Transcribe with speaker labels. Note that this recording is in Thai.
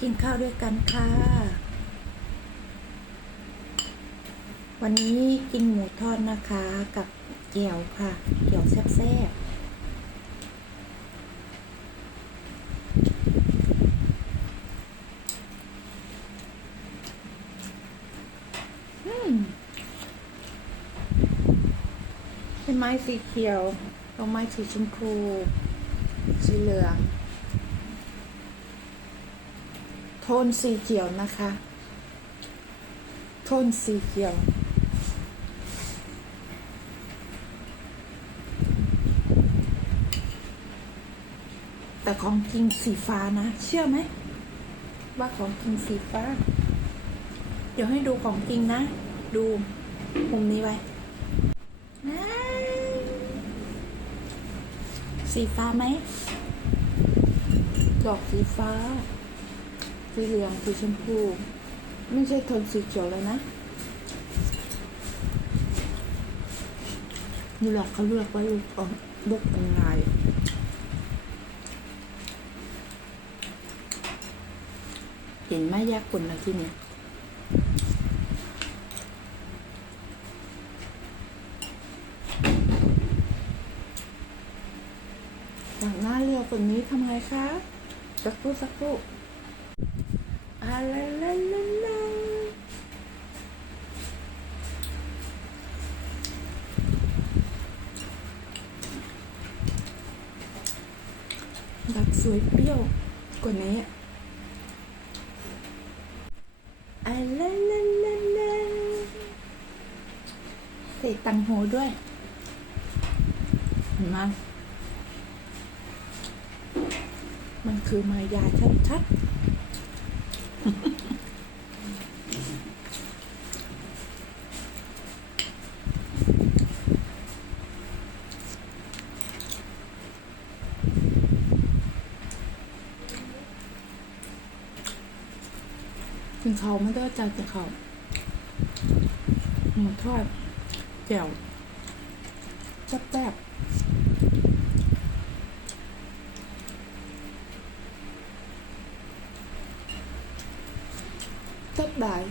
Speaker 1: กินข้าวด้วยกันค่ะ วันนี้กินหมูทอดนะคะ กับเกี๊ยวค่ะ เกี๊ยวแซ่บอืมเป็นไม้สีเขียวดอกไม้สีชมพู สีเหลือง โทนสีเขียวนะคะ โทนสีเขียว แต่ของจริงสีฟ้านะ เชื่อไหม ว่าของจริงสีฟ้า เดี๋ยวให้ดูของจริงนะ ดูมุมนี้ไว้ สีฟ้าไหมดอกสีฟ้า สีเหลืองสีชมพู ไม่ใช่โทนสีเขียวเลยนะนี่หละเขาเลือกว่าลูกออกลูกเป็นไงเห็นไหมยากคนนะที่เนี่ยหน้าเรือคนนี้ทำไงคะ สักครู่สักครู่ อาลาลาลาลาดักสวยเปรี้ยวกว่านี้อาลาลาลาลาใส่ตังโหด้วยเห็นไหมมันคือมายาชัดๆ กินเขาไม่ได้ใจจะเขาหมูทอดแจ่วแซ่บๆ แซ่บหลาย